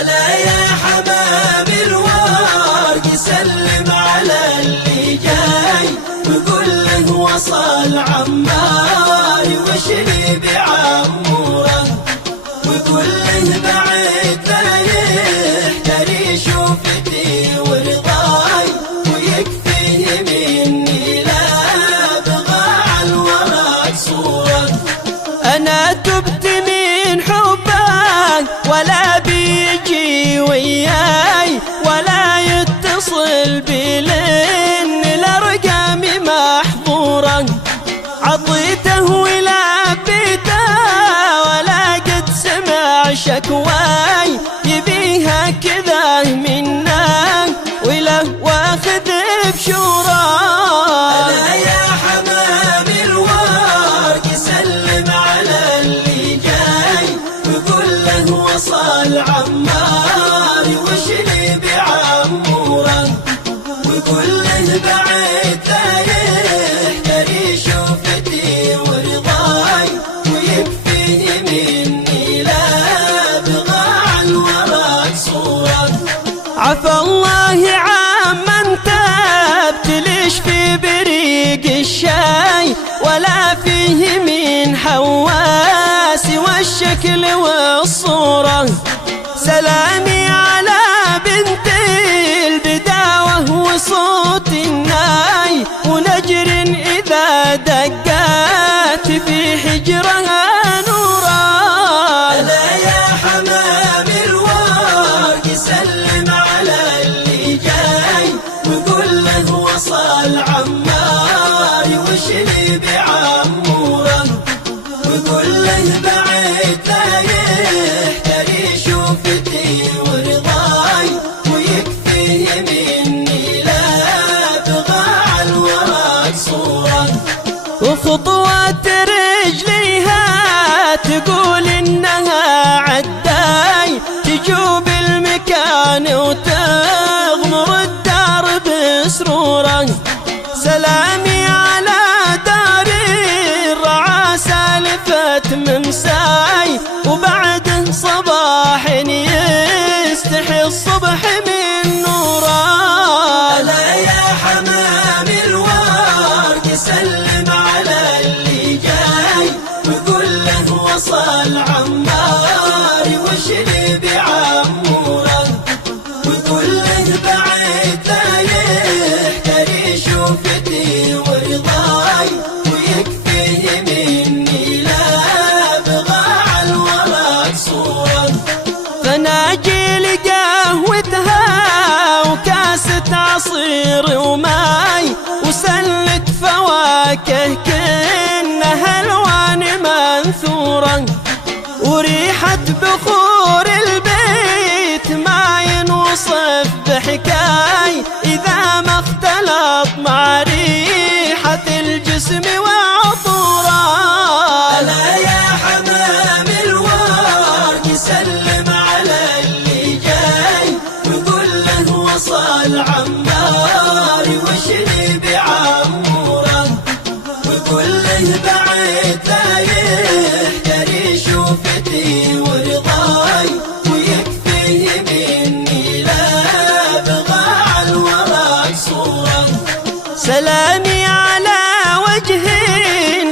ألا يا حمام الورق سلم على اللي جاي وقول له وصل عماري وشري بعموره وقول له بعد لا يحتري شوفتي ورضاي ويكفيه مني لا بغى على الورق صورة. أنا تبت من حبك ولا بيجي وياي ولا يتصل بلين الأرقام محظورة عطيته ولبيته ولا قد سمع شكواي يبيها كذا منا وله واخذ بشورة. أنا يا حمام الورق سلم على اللي جاي وقول له وصل عماري وشري بعموره وقول له بعد لا يحتري شوفتي ورضاي ويكفيه مني لا بغى على الورق صورة. عفى الله عمن تبتلش في بريق الشاي ولا فيه من حواس والشكل والصورة. سلامي على بنت البداوة وصوت الناي ونجر إذا دقات في حجرها نورا. ألا يا حمام الورق سلم على اللي جاي وقول له وصل عماري وشري بعموره وقول له بعد لا يحتري شوفتي ورضاي ويكفيه مني لا بغى على الورق صورة. وخطوات رجليها تقول إنها عداي تجوب المكان وتغمر الدار بسرورة. سلامي على دار الرعا سالفة ممساي وبعد صباح يستحي الصبح من نوره. ألا يا حمام الورق سلم على اللي جاي وقول له وصل عماري وشري بعموره وقول له بعد لا يحتري شوفتي ورضاي ويكفيه مني لا بغى على الورق صورة. فناجي لقهوتها وكاسة عصير وماي وسلة فواكه كأنها ألوان منثورة وريحة بخور البيت ما ينوصف بحكاي إذا ما اختلط مع ريحة الجسم وعطوره. ألا يا حمام الورق سلم على اللي جاي وقول له وصل عماري وشري بعموره وقول له بعد لا يحتري شوفتي ورضاي ويكفيه مني لا بغى على الورق صورة. سلامي على وجه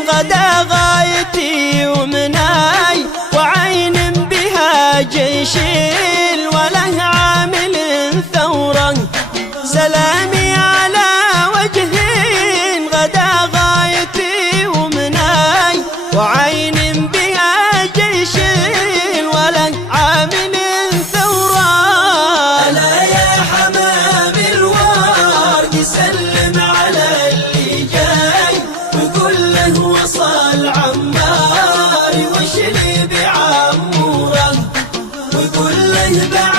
غدا غايتي ومناي وعين بها جيش وله عامل ثورة. سلامي على وجه غدا غايتي ومناي وعين بها جيش وله عامل ثورة. ألا يا حمام الورق سلم على اللي جاي وقول له وصل عماري وشري بعموره وقول له بعد